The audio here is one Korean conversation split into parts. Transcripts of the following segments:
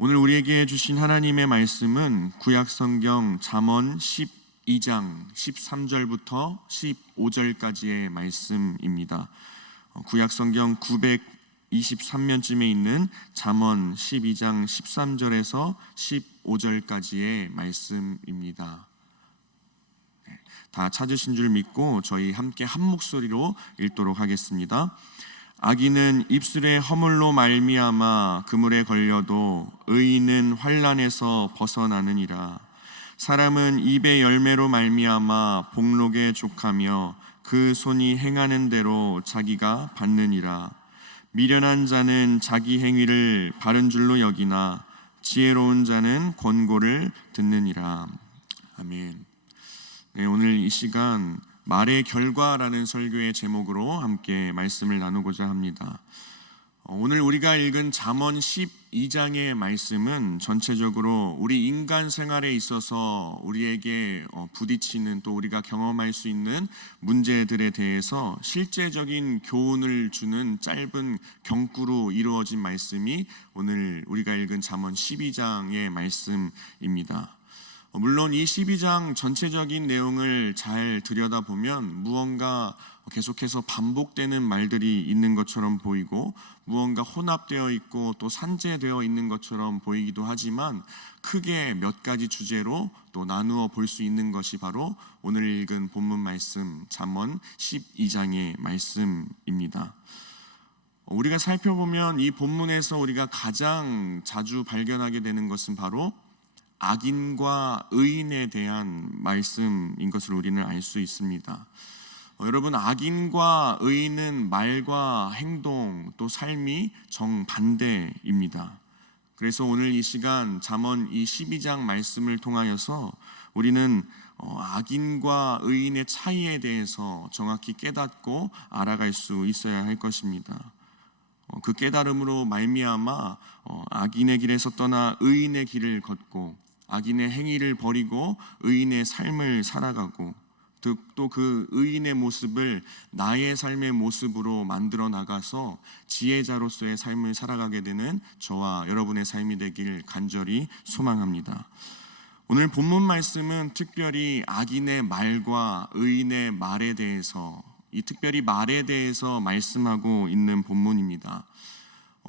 오늘 우리에게 주신 하나님의 말씀은 구약성경 잠언 12장 13절부터 15절까지의 말씀입니다. 구약성경 923면쯤에 있는 잠언 12장 13절에서 15절까지의 말씀입니다. 다 찾으신 줄 믿고 저희 함께 한 목소리로 읽도록 하겠습니다. 악인은 입술의 허물로 말미암아 그물에 걸려도 의인은 환난에서 벗어나느니라. 사람은 입의 열매로 말미암아 복록에 족하며 그 손이 행하는 대로 자기가 받느니라. 미련한 자는 자기 행위를 바른 줄로 여기나 지혜로운 자는 권고를 듣느니라. 아멘. 네, 오늘 이 시간 말의 결과라는 설교의 제목으로 함께 말씀을 나누고자 합니다. 오늘 우리가 읽은 잠언 12장의 말씀은 전체적으로 우리 인간 생활에 있어서 우리에게 부딪히는, 또 우리가 경험할 수 있는 문제들에 대해서 실제적인 교훈을 주는 짧은 경구로 이루어진 말씀이 오늘 우리가 읽은 잠언 12장의 말씀입니다. 물론 이 12장 전체적인 내용을 잘 들여다보면 무언가 계속해서 반복되는 말들이 있는 것처럼 보이고 무언가 혼합되어 있고 또 산재되어 있는 것처럼 보이기도 하지만 크게 몇 가지 주제로 또 나누어 볼 수 있는 것이 바로 오늘 읽은 본문 말씀 잠언 12장의 말씀입니다. 우리가 살펴보면 이 본문에서 우리가 가장 자주 발견하게 되는 것은 바로 악인과 의인에 대한 말씀인 것을 우리는 알 수 있습니다. 여러분, 악인과 의인은 말과 행동 또 삶이 정반대입니다. 그래서 오늘 이 시간 잠언 이 12장 말씀을 통하여서 우리는 악인과 의인의 차이에 대해서 정확히 깨닫고 알아갈 수 있어야 할 것입니다. 그 깨달음으로 말미암아 악인의 길에서 떠나 의인의 길을 걷고 악인의 행위를 버리고 의인의 삶을 살아가고 또 그 의인의 모습을 나의 삶의 모습으로 만들어 나가서 지혜자로서의 삶을 살아가게 되는 저와 여러분의 삶이 되길 간절히 소망합니다. 오늘 본문 말씀은 특별히 악인의 말과 의인의 말에 대해서, 특별히 말에 대해서 말씀하고 있는 본문입니다.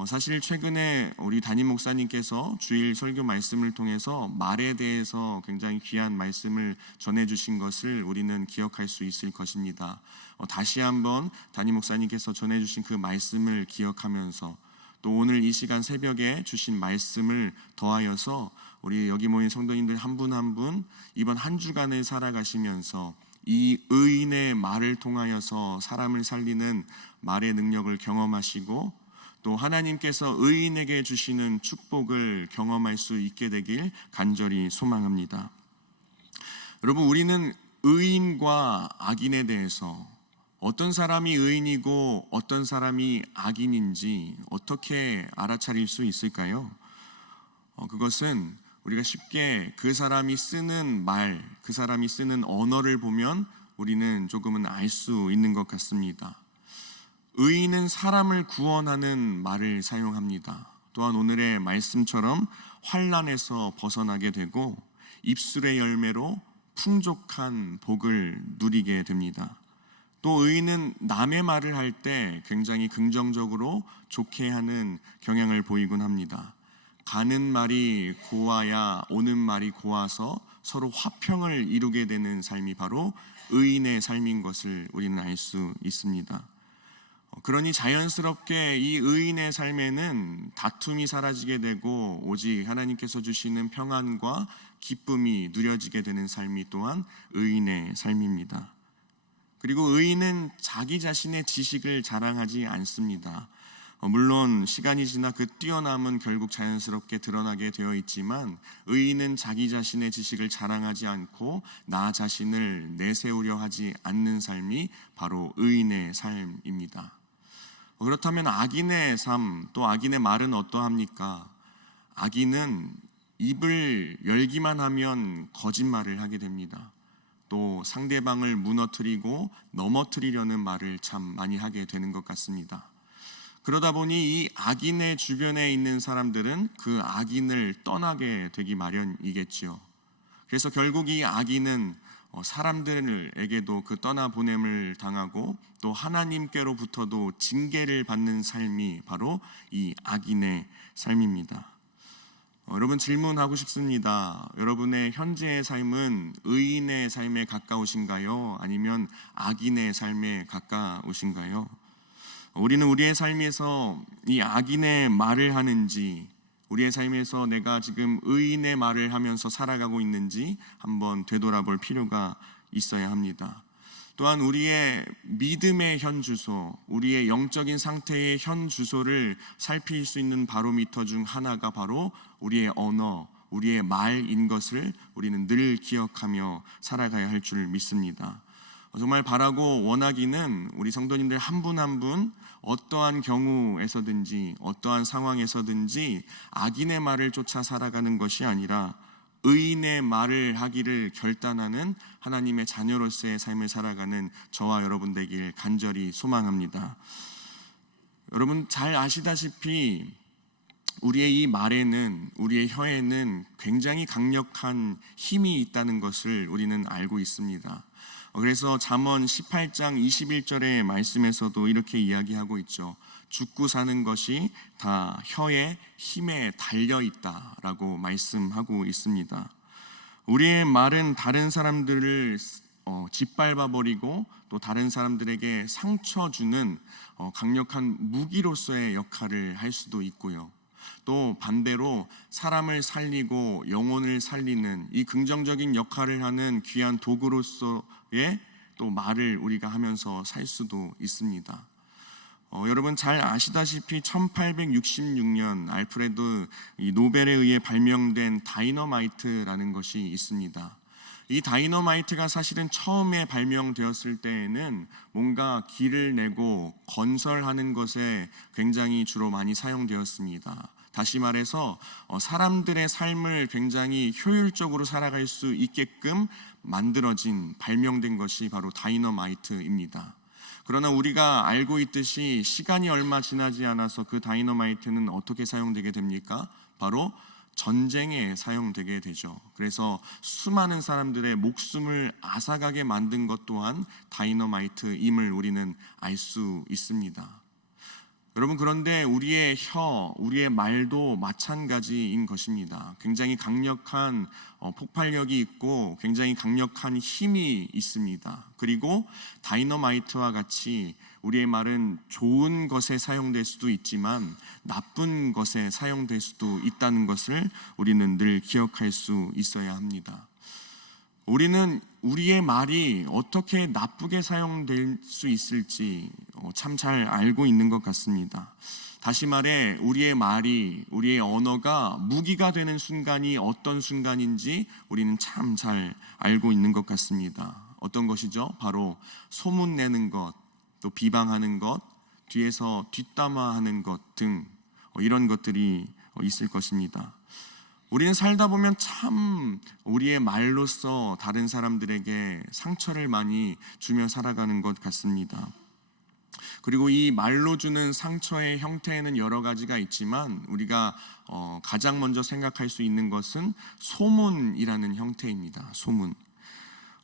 사실 최근에 우리 담임 목사님께서 주일 설교 말씀을 통해서 말에 대해서 굉장히 귀한 말씀을 전해주신 것을 우리는 기억할 수 있을 것입니다. 다시 한번 담임 목사님께서 전해주신 그 말씀을 기억하면서 또 오늘 이 시간 새벽에 주신 말씀을 더하여서 우리 여기 모인 성도님들 한 분 한 분 이번 한 주간을 살아가시면서 이 의인의 말을 통하여서 사람을 살리는 말의 능력을 경험하시고 또 하나님께서 의인에게 주시는 축복을 경험할 수 있게 되길 간절히 소망합니다. 여러분, 우리는 의인과 악인에 대해서 어떤 사람이 의인이고 어떤 사람이 악인인지 어떻게 알아차릴 수 있을까요? 그것은 우리가 쉽게 그 사람이 쓰는 말, 그 사람이 쓰는 언어를 보면 우리는 조금은 알 수 있는 것 같습니다. 의인은 사람을 구원하는 말을 사용합니다. 또한 오늘의 말씀처럼 환난에서 벗어나게 되고 입술의 열매로 풍족한 복을 누리게 됩니다. 또 의인은 남의 말을 할 때 굉장히 긍정적으로 좋게 하는 경향을 보이곤 합니다. 가는 말이 고와야 오는 말이 고와서 서로 화평을 이루게 되는 삶이 바로 의인의 삶인 것을 우리는 알 수 있습니다. 그러니 자연스럽게 이 의인의 삶에는 다툼이 사라지게 되고 오직 하나님께서 주시는 평안과 기쁨이 누려지게 되는 삶이 또한 의인의 삶입니다. 그리고 의인은 자기 자신의 지식을 자랑하지 않습니다. 물론 시간이 지나 그 뛰어남은 결국 자연스럽게 드러나게 되어 있지만 의인은 자기 자신의 지식을 자랑하지 않고 나 자신을 내세우려 하지 않는 삶이 바로 의인의 삶입니다. 그렇다면 악인의 삶, 또 악인의 말은 어떠합니까? 악인은 입을 열기만 하면 거짓말을 하게 됩니다. 또 상대방을 무너뜨리고 넘어뜨리려는 말을 참 많이 하게 되는 것 같습니다. 그러다 보니 이 악인의 주변에 있는 사람들은 그 악인을 떠나게 되기 마련이겠지요. 그래서 결국 이 악인은 사람들에게도 그 떠나보냄을 당하고 또 하나님께로부터도 징계를 받는 삶이 바로 이 악인의 삶입니다. 여러분, 질문하고 싶습니다. 여러분의 현재의 삶은 의인의 삶에 가까우신가요? 아니면 악인의 삶에 가까우신가요? 우리는 우리의 삶에서 이 악인의 말을 하는지, 우리의 삶에서 내가 지금 의인의 말을 하면서 살아가고 있는지 한번 되돌아볼 필요가 있어야 합니다. 또한 우리의 믿음의 현 주소, 우리의 영적인 상태의 현 주소를 살필 수 있는 바로미터 중 하나가 바로 우리의 언어, 우리의 말인 것을 우리는 늘 기억하며 살아가야 할 줄 믿습니다. 정말 바라고 원하기는 우리 성도님들 한 분 한 분 어떠한 경우에서든지 어떠한 상황에서든지 악인의 말을 쫓아 살아가는 것이 아니라 의인의 말을 하기를 결단하는 하나님의 자녀로서의 삶을 살아가는 저와 여러분 되길 간절히 소망합니다. 여러분 잘 아시다시피 우리의 이 말에는, 우리의 혀에는 굉장히 강력한 힘이 있다는 것을 우리는 알고 있습니다. 그래서 잠언 18장 21절의 말씀에서도 이렇게 이야기하고 있죠. 죽고 사는 것이 다 혀의 힘에 달려 있다라고 말씀하고 있습니다. 우리의 말은 다른 사람들을 짓밟아버리고 또 다른 사람들에게 상처 주는 강력한 무기로서의 역할을 할 수도 있고요. 또 반대로 사람을 살리고 영혼을 살리는 이 긍정적인 역할을 하는 귀한 도구로서의 또 말을 우리가 하면서 살 수도 있습니다. 여러분 잘 아시다시피 1866년 알프레드 노벨에 의해 발명된 다이너마이트라는 것이 있습니다. 이 다이너마이트가 사실은 처음에 발명되었을 때에는 뭔가 길을 내고 건설하는 것에 굉장히 주로 많이 사용되었습니다. 다시 말해서 사람들의 삶을 굉장히 효율적으로 살아갈 수 있게끔 만들어진, 발명된 것이 바로 다이너마이트입니다. 그러나 우리가 알고 있듯이 시간이 얼마 지나지 않아서 그 다이너마이트는 어떻게 사용되게 됩니까? 바로 전쟁에 사용되게 되죠. 그래서 수많은 사람들의 목숨을 앗아가게 만든 것 또한 다이너마이트임을 우리는 알 수 있습니다. 여러분, 그런데 우리의 혀, 우리의 말도 마찬가지인 것입니다. 굉장히 강력한 폭발력이 있고 굉장히 강력한 힘이 있습니다. 그리고 다이너마이트와 같이 우리의 말은 좋은 것에 사용될 수도 있지만 나쁜 것에 사용될 수도 있다는 것을 우리는 늘 기억할 수 있어야 합니다. 우리는 우리의 말이 어떻게 나쁘게 사용될 수 있을지 참 잘 알고 있는 것 같습니다. 다시 말해 우리의 말이, 우리의 언어가 무기가 되는 순간이 어떤 순간인지 우리는 참 잘 알고 있는 것 같습니다. 어떤 것이죠? 바로 소문내는 것, 또 비방하는 것, 뒤에서 뒷담화하는 것 등 이런 것들이 있을 것입니다. 우리는 살다 보면 참 우리의 말로써 다른 사람들에게 상처를 많이 주며 살아가는 것 같습니다. 그리고 이 말로 주는 상처의 형태에는 여러 가지가 있지만 우리가 가장 먼저 생각할 수 있는 것은 소문이라는 형태입니다. 소문.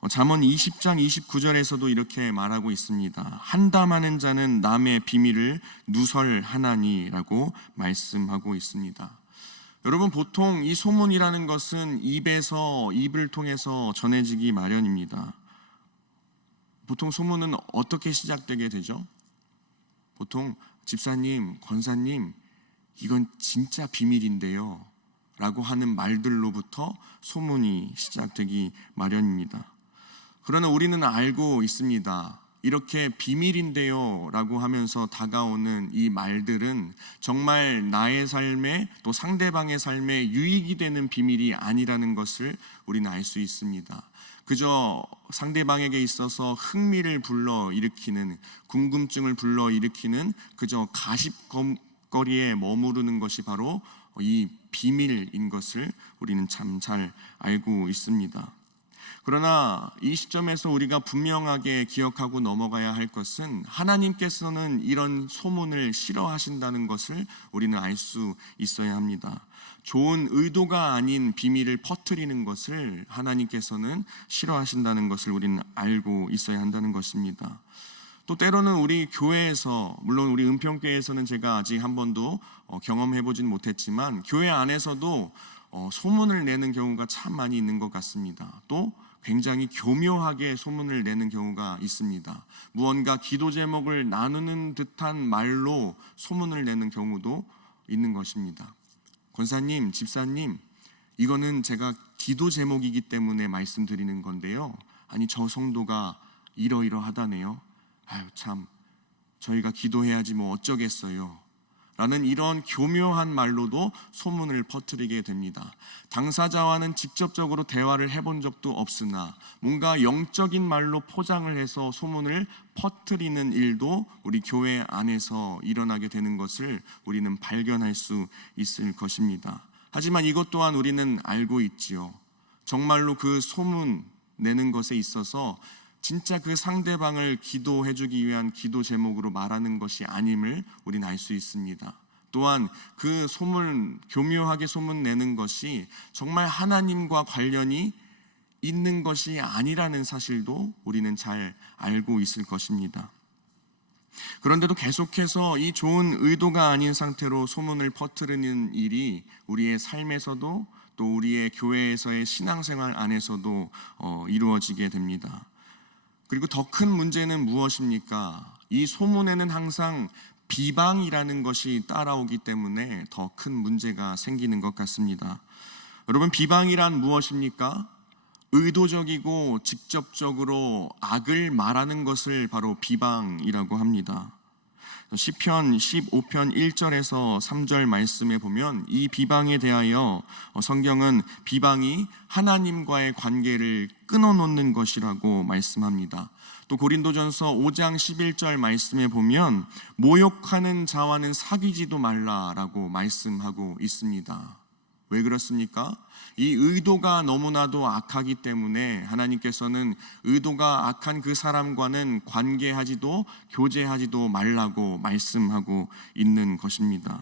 잠언 20장 29절에서도 이렇게 말하고 있습니다. 한담하는 자는 남의 비밀을 누설하나니라고 말씀하고 있습니다. 여러분, 보통 이 소문이라는 것은 입에서, 입을 통해서 전해지기 마련입니다. 보통 소문은 어떻게 시작되게 되죠? 보통 집사님, 권사님, 이건 진짜 비밀인데요 라고 하는 말들로부터 소문이 시작되기 마련입니다. 그러나 우리는 알고 있습니다. 이렇게 비밀인데요 라고 하면서 다가오는 이 말들은 정말 나의 삶에 또 상대방의 삶에 유익이 되는 비밀이 아니라는 것을 우리는 알 수 있습니다. 그저 상대방에게 있어서 흥미를 불러일으키는, 궁금증을 불러일으키는 그저 가십거리에 머무르는 것이 바로 이 비밀인 것을 우리는 참 잘 알고 있습니다. 그러나 이 시점에서 우리가 분명하게 기억하고 넘어가야 할 것은 하나님께서는 이런 소문을 싫어하신다는 것을 우리는 알 수 있어야 합니다. 좋은 의도가 아닌 비밀을 퍼뜨리는 것을 하나님께서는 싫어하신다는 것을 우리는 알고 있어야 한다는 것입니다. 또 때로는 우리 교회에서, 물론 우리 은평교회에서는 제가 아직 한 번도 경험해보진 못했지만 교회 안에서도 소문을 내는 경우가 참 많이 있는 것 같습니다. 또 굉장히 교묘하게 소문을 내는 경우가 있습니다. 무언가 기도 제목을 나누는 듯한 말로 소문을 내는 경우도 있는 것입니다. 권사님, 집사님, 이거는 제가 기도 제목이기 때문에 말씀드리는 건데요, 아니 저 성도가 이러이러하다네요. 아유 참, 저희가 기도해야지 뭐 어쩌겠어요 라는 이런 교묘한 말로도 소문을 퍼뜨리게 됩니다. 당사자와는 직접적으로 대화를 해본 적도 없으나 뭔가 영적인 말로 포장을 해서 소문을 퍼뜨리는 일도 우리 교회 안에서 일어나게 되는 것을 우리는 발견할 수 있을 것입니다. 하지만 이것 또한 우리는 알고 있지요. 정말로 그 소문 내는 것에 있어서 진짜 그 상대방을 기도해주기 위한 기도 제목으로 말하는 것이 아님을 우리는 알 수 있습니다. 또한 그 소문, 교묘하게 소문내는 것이 정말 하나님과 관련이 있는 것이 아니라는 사실도 우리는 잘 알고 있을 것입니다. 그런데도 계속해서 이 좋은 의도가 아닌 상태로 소문을 퍼뜨리는 일이 우리의 삶에서도 또 우리의 교회에서의 신앙생활 안에서도 이루어지게 됩니다. 그리고 더 큰 문제는 무엇입니까? 이 소문에는 항상 비방이라는 것이 따라오기 때문에 더 큰 문제가 생기는 것 같습니다. 여러분, 비방이란 무엇입니까? 의도적이고 직접적으로 악을 말하는 것을 바로 비방이라고 합니다. 시편 15편 1절에서 3절 말씀에 보면 이 비방에 대하여 성경은 비방이 하나님과의 관계를 끊어놓는 것이라고 말씀합니다. 또 고린도전서 5장 11절 말씀에 보면 모욕하는 자와는 사귀지도 말라라고 말씀하고 있습니다. 왜 그렇습니까? 이 의도가 너무나도 악하기 때문에 하나님께서는 의도가 악한 그 사람과는 관계하지도 교제하지도 말라고 말씀하고 있는 것입니다.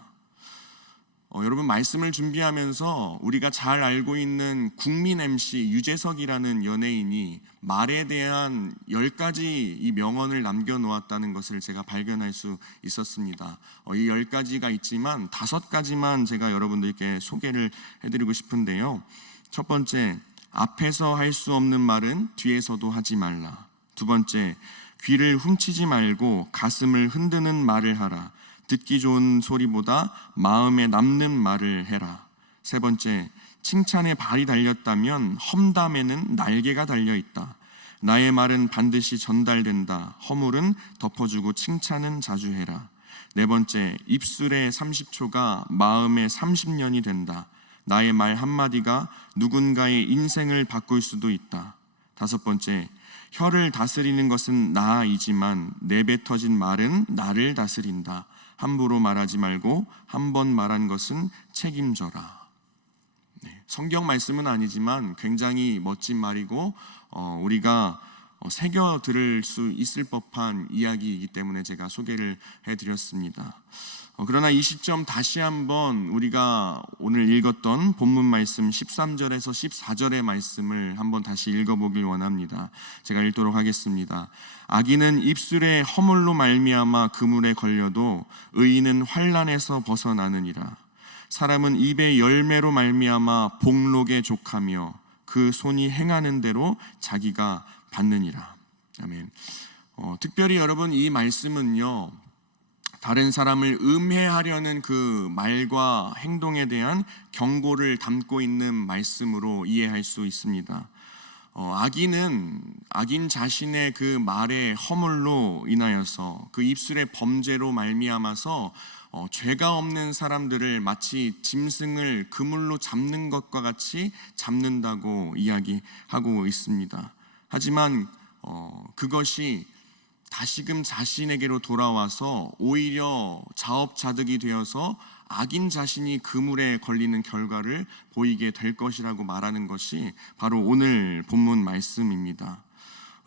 여러분, 말씀을 준비하면서 우리가 잘 알고 있는 국민 MC 유재석이라는 연예인이 말에 대한 10가지 이 명언을 남겨놓았다는 것을 제가 발견할 수 있었습니다. 이 10가지가 있지만 5가지만 제가 여러분들께 소개를 해드리고 싶은데요. 첫 번째, 앞에서 할 수 없는 말은 뒤에서도 하지 말라. 두 번째, 귀를 훔치지 말고 가슴을 흔드는 말을 하라. 듣기 좋은 소리보다 마음에 남는 말을 해라. 세 번째, 칭찬에 발이 달렸다면 험담에는 날개가 달려있다. 나의 말은 반드시 전달된다. 허물은 덮어주고 칭찬은 자주 해라. 네 번째, 입술의 30초가 마음의 30년이 된다. 나의 말 한마디가 누군가의 인생을 바꿀 수도 있다. 다섯 번째, 혀를 다스리는 것은 나이지만 내뱉어진 말은 나를 다스린다. 함부로 말하지 말고 한 번 말한 것은 책임져라. 성경 말씀은 아니지만 굉장히 멋진 말이고 우리가 새겨 들을 수 있을 법한 이야기이기 때문에 제가 소개를 해드렸습니다. 그러나 이 시점 다시 한번 우리가 오늘 읽었던 본문 말씀 13절에서 14절의 말씀을 한번 다시 읽어보길 원합니다. 제가 읽도록 하겠습니다. 악인은 입술의 허물로 말미암아 그물에 걸려도 의인은 환난에서 벗어나느니라. 사람은 입의 열매로 말미암아 복록에 족하며 그 손이 행하는 대로 자기가 받느니라. 아멘. 특별히 여러분, 이 말씀은요, 다른 사람을 음해하려는 그 말과 행동에 대한 경고를 담고 있는 말씀으로 이해할 수 있습니다. 악인 자신의 그 말의 허물로 인하여서 그 입술의 범죄로 말미암아서 죄가 없는 사람들을 마치 짐승을 그물로 잡는 것과 같이 잡는다고 이야기하고 있습니다. 하지만 그것이 다시금 자신에게로 돌아와서 오히려 자업자득이 되어서 악인 자신이 그물에 걸리는 결과를 보이게 될 것이라고 말하는 것이 바로 오늘 본문 말씀입니다.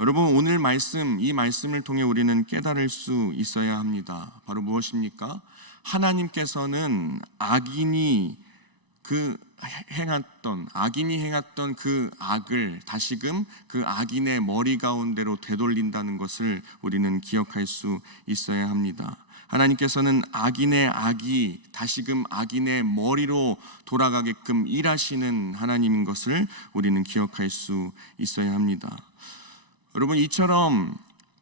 여러분, 오늘 말씀, 이 말씀을 통해 우리는 깨달을 수 있어야 합니다. 바로 무엇입니까? 하나님께서는 악인이 행했던 그 악을 다시금 그 악인의 머리 가운데로 되돌린다는 것을 우리는 기억할 수 있어야 합니다. 하나님께서는 악인의 악이 다시금 악인의 머리로 돌아가게끔 일하시는 하나님인 것을 우리는 기억할 수 있어야 합니다. 여러분, 이처럼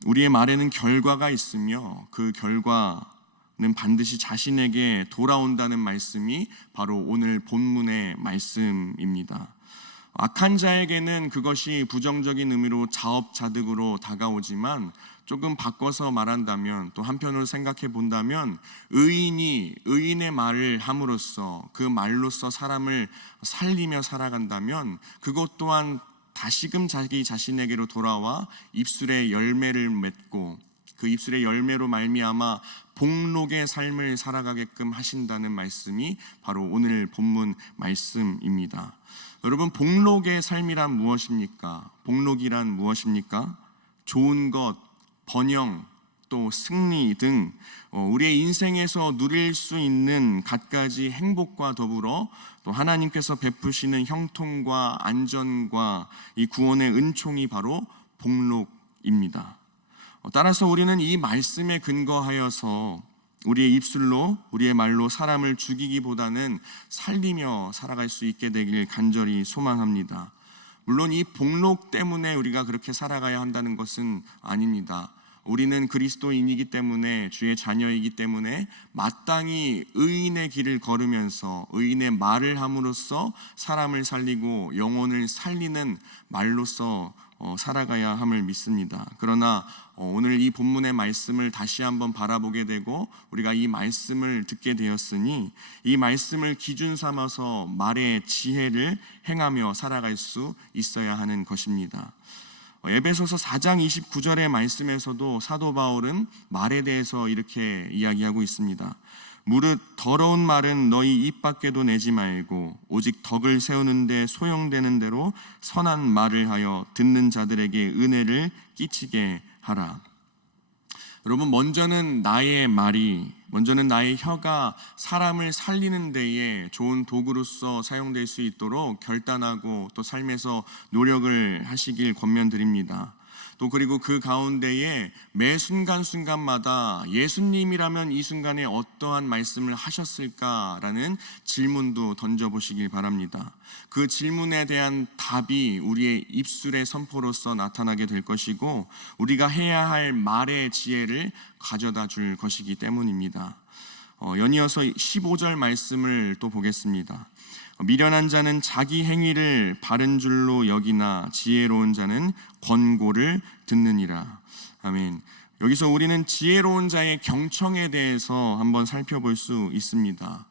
우리의 말에는 결과가 있으며 그 결과는 반드시 자신에게 돌아온다는 말씀이 바로 오늘 본문의 말씀입니다. 악한 자에게는 그것이 부정적인 의미로 자업자득으로 다가오지만 조금 바꿔서 말한다면, 또 한편으로 생각해 본다면, 의인의 말을 함으로써 그 말로써 사람을 살리며 살아간다면 그것 또한 다시금 자기 자신에게로 돌아와 입술의 열매를 맺고 그 입술의 열매로 말미암아 복록의 삶을 살아가게끔 하신다는 말씀이 바로 오늘 본문 말씀입니다. 여러분, 복록의 삶이란 무엇입니까? 복록이란 무엇입니까? 좋은 것, 번영, 또 승리 등 우리의 인생에서 누릴 수 있는 갖가지 행복과 더불어 또 하나님께서 베푸시는 형통과 안전과 이 구원의 은총이 바로 복록입니다. 따라서 우리는 이 말씀에 근거하여서 우리의 입술로, 우리의 말로 사람을 죽이기보다는 살리며 살아갈 수 있게 되길 간절히 소망합니다. 물론 이 복록 때문에 우리가 그렇게 살아가야 한다는 것은 아닙니다. 우리는 그리스도인이기 때문에, 주의 자녀이기 때문에 마땅히 의인의 길을 걸으면서 의인의 말을 함으로써 사람을 살리고 영혼을 살리는 말로서 살아가야 함을 믿습니다. 그러나 오늘 이 본문의 말씀을 다시 한번 바라보게 되고 우리가 이 말씀을 듣게 되었으니 이 말씀을 기준 삼아서 말의 지혜를 행하며 살아갈 수 있어야 하는 것입니다. 에베소서 4장 29절의 말씀에서도 사도 바울은 말에 대해서 이렇게 이야기하고 있습니다. 무릇 더러운 말은 너희 입 밖에도 내지 말고 오직 덕을 세우는 데 소용되는 대로 선한 말을 하여 듣는 자들에게 은혜를 끼치게 하라. 여러분, 먼저는 나의 혀가 사람을 살리는 데에 좋은 도구로서 사용될 수 있도록 결단하고 또 삶에서 노력을 하시길 권면드립니다. 또 그리고 그 가운데에 매 순간순간마다 예수님이라면 이 순간에 어떠한 말씀을 하셨을까라는 질문도 던져보시길 바랍니다. 그 질문에 대한 답이 우리의 입술의 선포로서 나타나게 될 것이고 우리가 해야 할 말의 지혜를 가져다 줄 것이기 때문입니다. 연이어서 15절 말씀을 또 보겠습니다. 미련한 자는 자기 행위를 바른 줄로 여기나 지혜로운 자는 권고를 듣느니라. 아멘. 여기서 우리는 지혜로운 자의 경청에 대해서 한번 살펴볼 수 있습니다.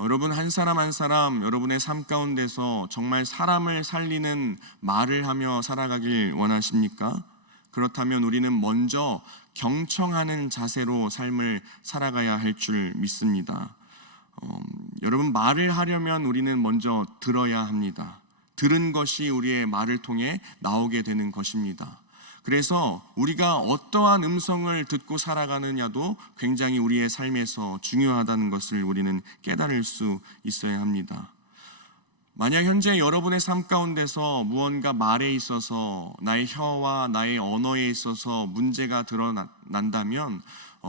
여러분, 한 사람 한 사람 여러분의 삶 가운데서 정말 사람을 살리는 말을 하며 살아가길 원하십니까? 그렇다면 우리는 먼저 경청하는 자세로 삶을 살아가야 할 줄 믿습니다. 여러분, 말을 하려면 우리는 먼저 들어야 합니다. 들은 것이 우리의 말을 통해 나오게 되는 것입니다. 그래서 우리가 어떠한 음성을 듣고 살아가느냐도 굉장히 우리의 삶에서 중요하다는 것을 우리는 깨달을 수 있어야 합니다. 만약 현재 여러분의 삶 가운데서 무언가 말에 있어서 나의 혀와 나의 언어에 있어서 문제가 드러난다면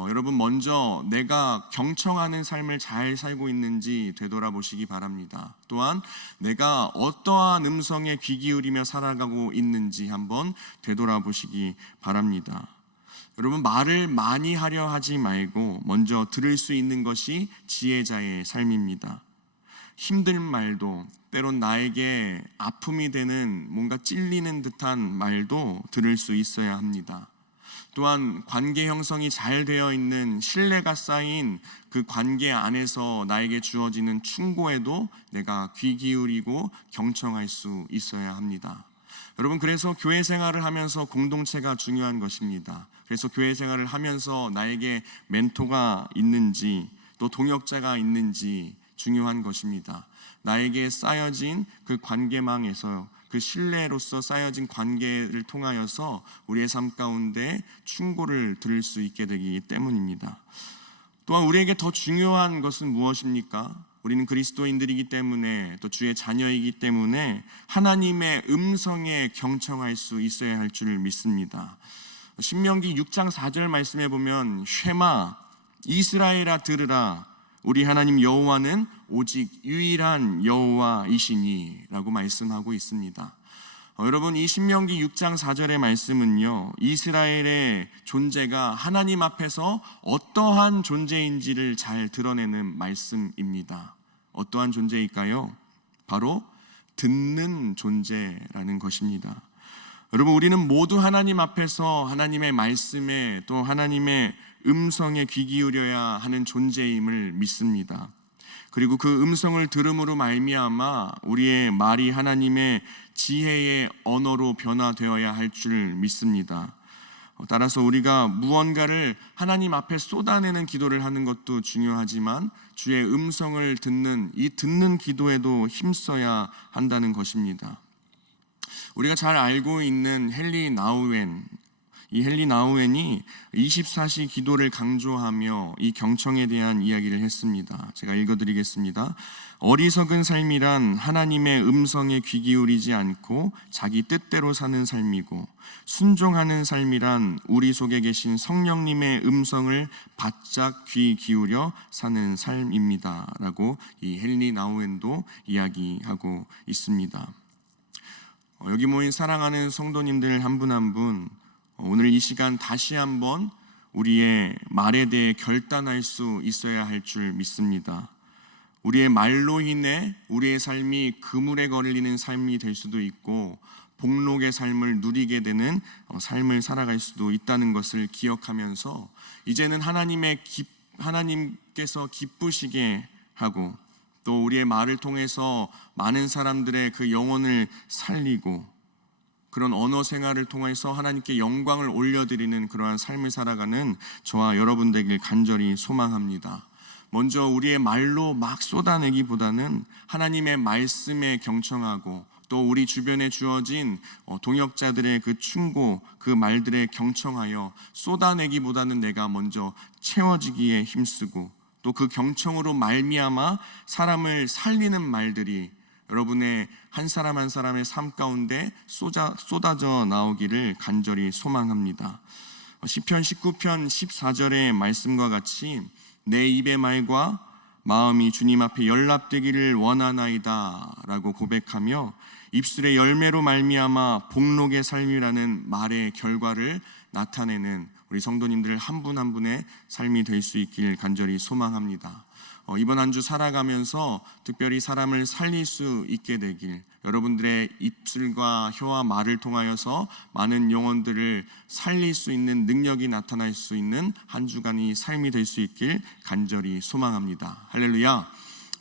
여러분, 먼저 내가 경청하는 삶을 잘 살고 있는지 되돌아보시기 바랍니다. 또한 내가 어떠한 음성에 귀 기울이며 살아가고 있는지 한번 되돌아보시기 바랍니다. 여러분, 말을 많이 하려 하지 말고 먼저 들을 수 있는 것이 지혜자의 삶입니다. 힘든 말도, 때론 나에게 아픔이 되는 뭔가 찔리는 듯한 말도 들을 수 있어야 합니다. 또한 관계 형성이 잘 되어 있는 신뢰가 쌓인 그 관계 안에서 나에게 주어지는 충고에도 내가 귀 기울이고 경청할 수 있어야 합니다. 여러분, 그래서 교회 생활을 하면서 공동체가 중요한 것입니다. 그래서 교회 생활을 하면서 나에게 멘토가 있는지 또 동역자가 있는지 중요한 것입니다. 나에게 쌓여진 그 관계망에서 그 신뢰로서 쌓여진 관계를 통하여서 우리의 삶 가운데 충고를 들을 수 있게 되기 때문입니다. 또한 우리에게 더 중요한 것은 무엇입니까? 우리는 그리스도인들이기 때문에 또 주의 자녀이기 때문에 하나님의 음성에 경청할 수 있어야 할 줄 믿습니다. 신명기 6장 4절 말씀해 보면 쉐마 이스라엘아 들으라 우리 하나님 여호와는 오직 유일한 여호와이시니 라고 말씀하고 있습니다. 여러분, 이 신명기 6장 4절의 말씀은요, 이스라엘의 존재가 하나님 앞에서 어떠한 존재인지를 잘 드러내는 말씀입니다. 어떠한 존재일까요? 바로 듣는 존재라는 것입니다. 여러분, 우리는 모두 하나님 앞에서 하나님의 말씀에 또 하나님의 음성에 귀 기울여야 하는 존재임을 믿습니다. 그리고 그 음성을 들음으로 말미암아 우리의 말이 하나님의 지혜의 언어로 변화되어야 할 줄 믿습니다. 따라서 우리가 무언가를 하나님 앞에 쏟아내는 기도를 하는 것도 중요하지만 주의 음성을 듣는 이 듣는 기도에도 힘써야 한다는 것입니다. 우리가 잘 알고 있는 헨리 나우엔, 이 헨리 나우엔이 24시 기도를 강조하며 이 경청에 대한 이야기를 했습니다. 제가 읽어드리겠습니다. 어리석은 삶이란 하나님의 음성에 귀 기울이지 않고 자기 뜻대로 사는 삶이고, 순종하는 삶이란 우리 속에 계신 성령님의 음성을 바짝 귀 기울여 사는 삶입니다 라고 이 헨리 나우엔도 이야기하고 있습니다. 여기 모인 사랑하는 성도님들 한 분 한 분, 오늘 이 시간 다시 한번 우리의 말에 대해 결단할 수 있어야 할 줄 믿습니다. 우리의 말로 인해 우리의 삶이 그물에 걸리는 삶이 될 수도 있고 복록의 삶을 누리게 되는 삶을 살아갈 수도 있다는 것을 기억하면서 이제는 하나님께서 기쁘시게 하고 또 우리의 말을 통해서 많은 사람들의 그 영혼을 살리고 그런 언어 생활을 통해서 하나님께 영광을 올려드리는 그러한 삶을 살아가는 저와 여러분 되길 간절히 소망합니다. 먼저 우리의 말로 막 쏟아내기보다는 하나님의 말씀에 경청하고 또 우리 주변에 주어진 동역자들의 그 충고, 그 말들에 경청하여 쏟아내기보다는 내가 먼저 채워지기에 힘쓰고 또 그 경청으로 말미암아 사람을 살리는 말들이 여러분의 한 사람 한 사람의 삶 가운데 쏟아져 나오기를 간절히 소망합니다. 시편 19편 14절의 말씀과 같이 내 입의 말과 마음이 주님 앞에 연락되기를 원하나이다 라고 고백하며 입술의 열매로 말미암아 복록의 삶이라는 말의 결과를 나타내는 우리 성도님들 한 분 한 분의 삶이 될 수 있길 간절히 소망합니다. 이번 한 주 살아가면서 특별히 사람을 살릴 수 있게 되길, 여러분들의 입술과 혀와 말을 통하여서 많은 영혼들을 살릴 수 있는 능력이 나타날 수 있는 한 주간이 삶이 될 수 있길 간절히 소망합니다. 할렐루야.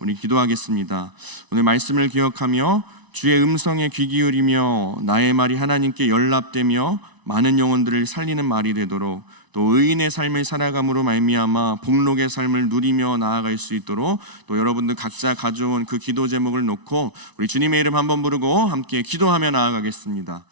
우리 기도하겠습니다. 오늘 말씀을 기억하며 주의 음성에 귀 기울이며 나의 말이 하나님께 연락되며 많은 영혼들을 살리는 말이 되도록 또 의인의 삶을 살아감으로 말미암아 복록의 삶을 누리며 나아갈 수 있도록 또 여러분들 각자 가져온 그 기도 제목을 놓고 우리 주님의 이름 한번 부르고 함께 기도하며 나아가겠습니다.